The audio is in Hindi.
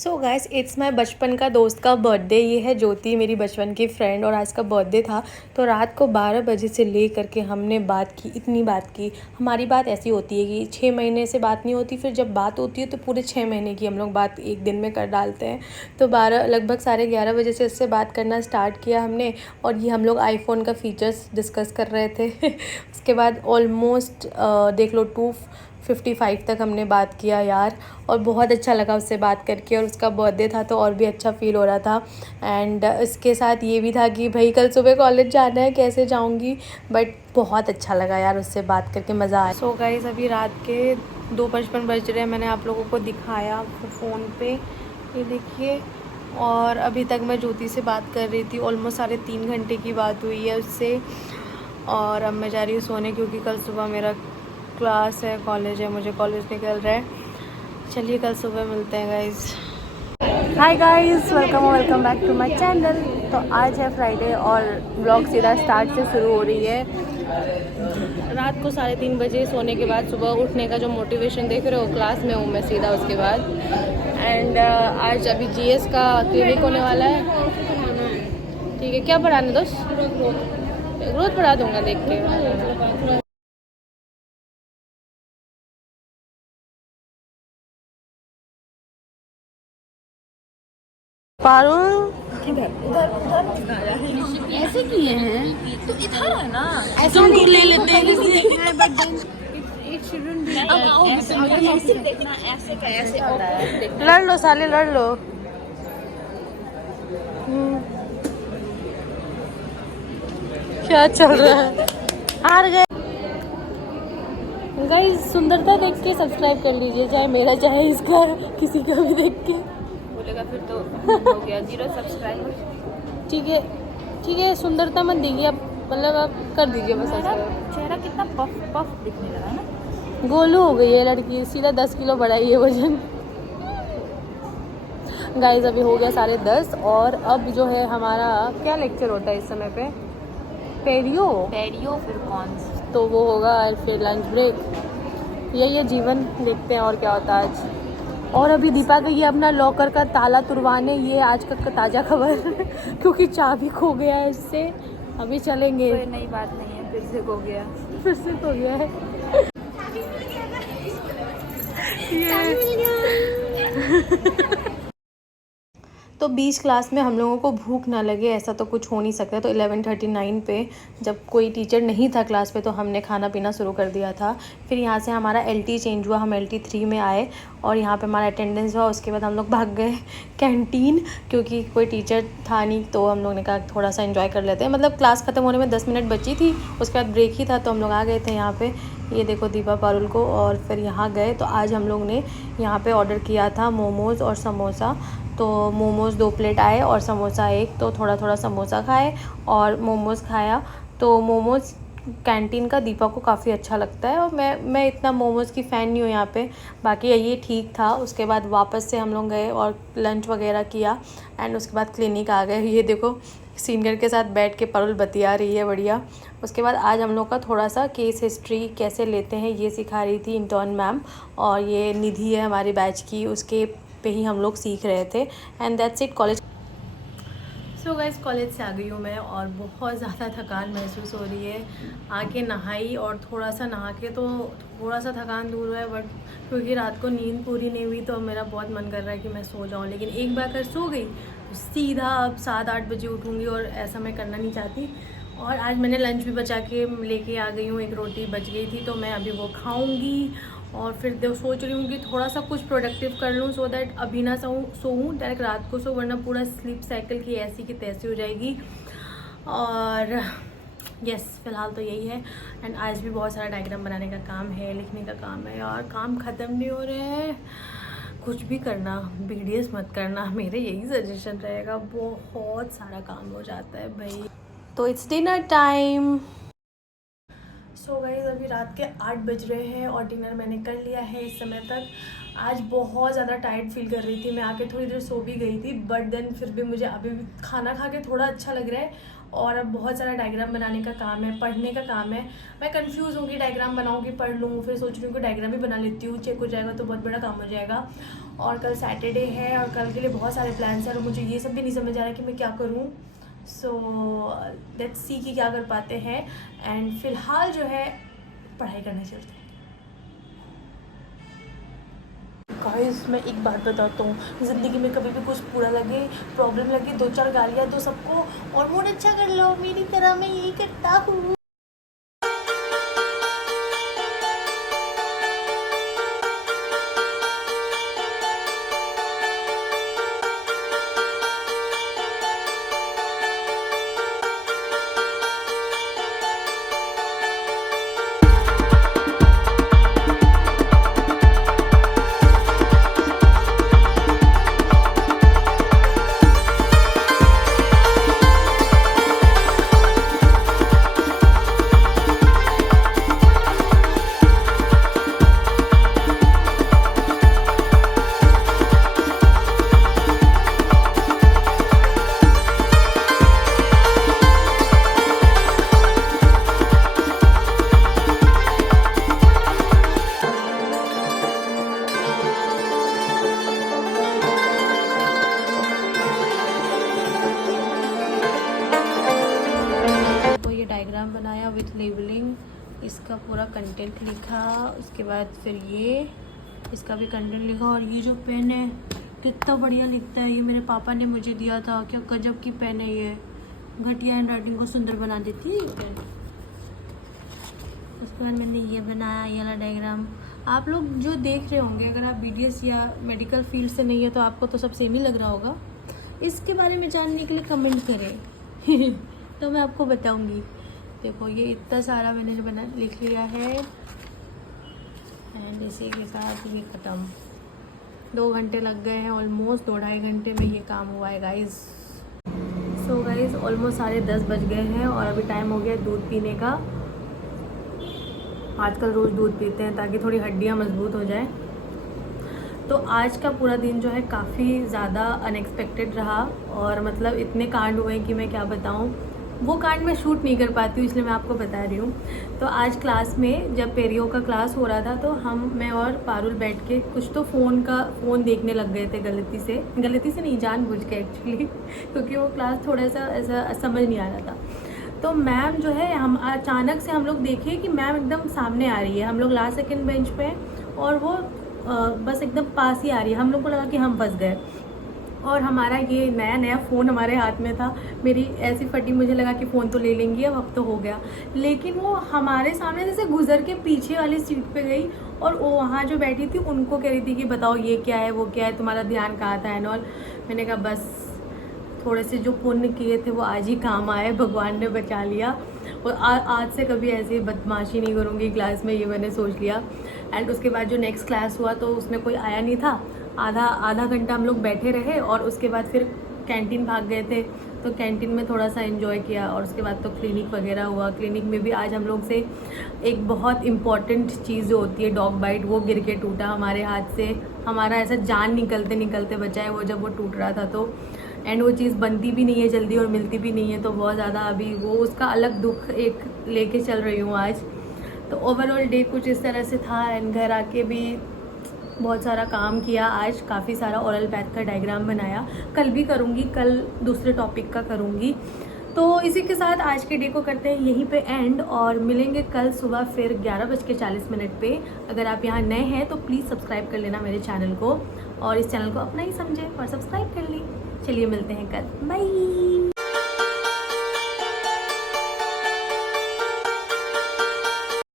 सो गाइस इट्स माय बचपन का दोस्त का बर्थडे। ये है ज्योति, मेरी बचपन की फ्रेंड, और आज का बर्थडे था। तो रात को 12 बजे से ले करके हमने बात की, इतनी बात की। हमारी बात ऐसी होती है कि 6 महीने से बात नहीं होती, फिर जब बात होती है तो पूरे 6 महीने की हम लोग बात एक दिन में कर डालते हैं। तो 12 लगभग 11:30 बजे से इससे बात करना स्टार्ट किया हमने, और ये हम लोग आईफोन का फ़ीचर्स डिस्कस कर रहे थे। उसके बाद ऑलमोस्ट देख लो 2:55 तक हमने बात किया यार, और बहुत अच्छा लगा उससे बात करके। और उसका बर्थडे था तो और भी अच्छा फ़ील हो रहा था। एंड इसके साथ ये भी था कि भाई कल सुबह कॉलेज जाना है, कैसे जाऊंगी, बट बहुत अच्छा लगा यार उससे बात करके, मज़ा आया। सो गाइस अभी रात के 2:55 बज रहे हैं। मैंने आप लोगों को दिखाया फ़ोन पे, ये देखिए। और अभी तक मैं ज्योति से बात कर रही थी, ऑलमोस्ट 3.5 घंटे की बात हुई है उससे। और अब मैं जा रही हूँ सोने, क्योंकि कल सुबह मेरा क्लास है, कॉलेज है, मुझे कॉलेज निकल रहा है। चलिए कल सुबह मिलते हैं guys. Hi guys, welcome back to my channel. तो आज है फ्राइडे और ब्लॉग सीधा स्टार्ट से शुरू हो रही है। रात को 3:30 बजे सोने के बाद सुबह उठने का जो मोटिवेशन देख रहे हो, क्लास में हूँ मैं सीधा उसके बाद। एंड आज अभी जीएस का क्लिनिक होने वाला है। ठीक है, क्या पढ़ाना दोस्त? ग्रोथ पढ़ा दूंगा, देख के। पारुल ऐसे किए हैं तो इधर है ना, ऐसा नहीं ले लेते हैं ऐसे देखना, ऐसे कैसे होता है। लड़ लो साले, लड़ लो। क्या चल रहा है? हार गए गाइस। सुंदरता देख के सब्सक्राइब कर लीजिए, चाहे मेरा चाहे इसका, किसी का भी देख के। बोलेगा फिर तो हो गया 0 सब्सक्राइबर। ठीक है, सुंदरता मत दीजिए आप, मतलब आप कर दीजिए बस ऐसा। चेहरा कितना पफ पफ दिखने लगा ना। गोलू हो गई है लड़की, सीधा 10 किलो बढ़ाई है वजन। गाइस अभी हो गया 10:30, और अब जो है हमारा क्या लेक्चर होता है इस समय पे? पेरियो फिर कौन सा? तो वो होगा, फिर लंच ब्रेक। यही है जीवन, देखते हैं और क्या होता है आज। और अभी दीपा गई है अपना लॉकर का ताला तुड़वाने, ये आज का ताज़ा खबर। क्योंकि चाबी खो गया है इससे। अभी चलेंगे। कोई नई बात नहीं है, फिर से हो गया। फिर से खो गया है तो 20 क्लास में हम लोगों को भूख ना लगे ऐसा तो कुछ हो नहीं सकता। तो 11:39 पे जब कोई टीचर नहीं था क्लास पे, तो हमने खाना पीना शुरू कर दिया था। फिर यहाँ से हमारा LT चेंज हुआ, हम LT 3 में आए, और यहाँ पे हमारा अटेंडेंस हुआ। उसके बाद हम लोग भाग गए कैंटीन, क्योंकि कोई टीचर था नहीं। तो हम लोग ने कहा थोड़ा सा एंजॉय कर लेते हैं, मतलब क्लास ख़त्म होने में 10 मिनट बची थी, उसके बाद ब्रेक ही था। तो हम लोग आ गए थे यहाँ पे, ये देखो दीपा पारुल को। और फिर यहाँ गए तो आज हम लोग ने यहाँ पे ऑर्डर किया था मोमोज़ और समोसा। तो मोमोज़ 2 प्लेट आए और समोसा 1, तो थोड़ा थोड़ा समोसा खाए और मोमोज़ खाया। तो मोमोज़ कैंटीन का दीपा को काफ़ी अच्छा लगता है, और मैं इतना मोमोज़ की फ़ैन नहीं हूँ यहाँ पे। बाकी ये ठीक था। उसके बाद वापस से हम लोग गए और लंच वगैरह किया, एंड उसके बाद क्लिनिक आ गए। ये देखो सीनियर के साथ बैठ के पारुल बतिया रही है, बढ़िया। उसके बाद आज हम लोग का थोड़ा सा केस हिस्ट्री कैसे लेते हैं ये सिखा रही थी इंटर्न मैम, और ये निधि है हमारी बैच की, उसके पे ही हम लोग सीख रहे थे। And that's it. College so guys college से आ गई हूँ मैं, और बहुत ज़्यादा थकान महसूस हो रही है। आके नहाई और थोड़ा सा नहा के तो थोड़ा सा थकान दूर हुआ है, बट क्योंकि रात को नींद पूरी नहीं हुई तो मेरा बहुत मन कर रहा है कि मैं सो जाऊँ। लेकिन एक बार अगर सो गई तो सीधा अब 7-8 बजे उठूँगी, और ऐसा मैं करना नहीं चाहती। और आज मैंने लंच भी बचा के लेके आ गई हूँ, 1 रोटी बच गई थी, तो मैं अभी वो खाऊँगी। और फिर सोच रही हूँ कि थोड़ा सा कुछ प्रोडक्टिव कर लूँ, सो दैट अभी ना सोऊँ डायरेक्ट रात को सो, वरना पूरा स्लीप साइकिल की ऐसी की तैसी हो जाएगी। और यस, फिलहाल तो यही है। एंड आज भी बहुत सारा डायग्राम बनाने का काम है, लिखने का काम है, और काम ख़त्म नहीं हो रहे हैं। कुछ भी करना, BDS मत करना, मेरे यही सजेशन रहेगा। बहुत सारा काम हो जाता है भाई। तो it's dinner time. So guys अभी रात के 8 बज रहे हैं और डिनर मैंने कर लिया है इस समय तक। आज बहुत ज़्यादा टायर्ड फील कर रही थी मैं, आके थोड़ी देर सो भी गई थी, बट देन फिर भी मुझे अभी भी खाना खा के थोड़ा अच्छा लग रहा है। और अब बहुत सारा डायग्राम बनाने का काम है, पढ़ने का काम है। मैं कंफ्यूज हूँ कि डायग्राम बनाऊँ कि पढ़ लूँ, फिर सोच रही हूँ कि डायग्राम भी बना लेती हूँ, चेक हो जाएगा तो बहुत बड़ा काम हो जाएगा। और कल सैटरडे है और कल के लिए बहुत सारे प्लान्स हैं और मुझे ये सब भी नहीं समझ आ रहा है कि मैं क्या करूँ। सो लेट्स सी कि क्या कर पाते हैं। एंड फिलहाल जो है पढ़ाई करने चलते हैं। गाइस मैं एक बात बताता हूँ, ज़िंदगी में कभी भी कुछ बुरा लगे, प्रॉब्लम लगे, 2-4 गालियाँ दो सबको और मूड अच्छा कर लो, मेरी तरह मैं यही करता हूँ। डायग्राम बनाया विथ लेबलिंग, इसका पूरा कंटेंट लिखा, उसके बाद फिर ये इसका भी कंटेंट लिखा। और ये जो पेन है कितना बढ़िया लिखता है, ये मेरे पापा ने मुझे दिया था, क्या गजब की पेन है ये, घटिया हैंड राइटिंग को सुंदर बना देती है ये पेन। उसके बाद मैंने ये बनाया, ये वाला डायग्राम। आप लोग जो देख रहे होंगे, अगर आप BDS या मेडिकल फील्ड से नहीं है तो आपको तो सब सेम ही लग रहा होगा। इसके बारे में जानने के लिए कमेंट करें तो मैं आपको बताऊंगी। देखो ये इतना सारा मैंने जो बना लिख लिया है एंड इसी के साथ ये ख़त्म। 2 घंटे लग गए हैं, ऑलमोस्ट 2-2.5 घंटे में ये काम हुआ है गाइज़। सो गाइज़ ऑलमोस्ट 10:30 बज गए हैं और अभी टाइम हो गया दूध पीने का। आजकल रोज़ दूध पीते हैं ताकि थोड़ी हड्डियाँ मजबूत हो जाए। तो आज का पूरा दिन जो है काफ़ी ज़्यादा अनएक्सपेक्टेड रहा और मतलब इतने कांड हुए कि मैं क्या बताऊँ। वो कांड मैं शूट नहीं कर पाती हूँ, इसलिए मैं आपको बता रही हूँ। तो आज क्लास में जब पेरियो का क्लास हो रहा था तो मैं और पारुल बैठ के कुछ तो फ़ोन देखने लग गए थे, गलती से नहीं, जानबूझ के एक्चुअली क्योंकि वो क्लास थोड़ा सा ऐसा समझ नहीं आ रहा था। तो मैम जो है, हम अचानक से हम लोग देखे कि मैम एकदम सामने आ रही है। हम लोग लास्ट सेकेंड बेंच पे और वो बस एकदम पास ही आ रही है। हम लोग को लगा कि हम फंस गए और हमारा ये नया फ़ोन हमारे हाथ में था। मेरी ऐसी फटी, मुझे लगा कि फ़ोन तो ले लेंगी, अब तो हो गया। लेकिन वो हमारे सामने जैसे गुजर के पीछे वाली सीट पे गई और वो वहाँ जो बैठी थी उनको कह रही थी कि बताओ ये क्या है, वो क्या है, तुम्हारा ध्यान कहाँ था एंड ऑल। मैंने कहा बस थोड़े से जो पुण्य किए थे वो आज ही काम आए, भगवान ने बचा लिया। और आज से कभी ऐसी बदमाशी नहीं करूँगी क्लास में, ये मैंने सोच लिया। एंड उसके बाद जो नेक्स्ट क्लास हुआ तो उसमें कोई आया नहीं था। आधा घंटा हम लोग बैठे रहे और उसके बाद फिर कैंटीन भाग गए थे, तो कैंटीन में थोड़ा सा एंजॉय किया। और उसके बाद तो क्लिनिक वगैरह हुआ। क्लिनिक में भी आज हम लोग से एक बहुत इम्पॉर्टेंट चीज़ जो होती है डॉग बाइट, वो गिर के टूटा हमारे हाथ से। हमारा ऐसा जान निकलते बचा है वो, जब वो टूट रहा था तो। एंड वो चीज़ बनती भी नहीं है जल्दी और मिलती भी नहीं है, तो बहुत ज़्यादा अभी वो उसका अलग दुख एक लेके चल रही हूँ आज। तो ओवरऑल डे कुछ इस तरह से था। एंड घर आके भी बहुत सारा काम किया। आज काफ़ी सारा ओरल पैथ का डायग्राम बनाया, कल भी करूँगी, कल दूसरे टॉपिक का करूँगी। तो इसी के साथ आज के डे को करते हैं यहीं पे एंड और मिलेंगे कल सुबह फिर 11:40 पे। अगर आप यहाँ नए हैं तो प्लीज़ सब्सक्राइब कर लेना मेरे चैनल को और इस चैनल को अपना ही समझें और सब्सक्राइब कर ली। चलिए मिलते हैं कल, बाय।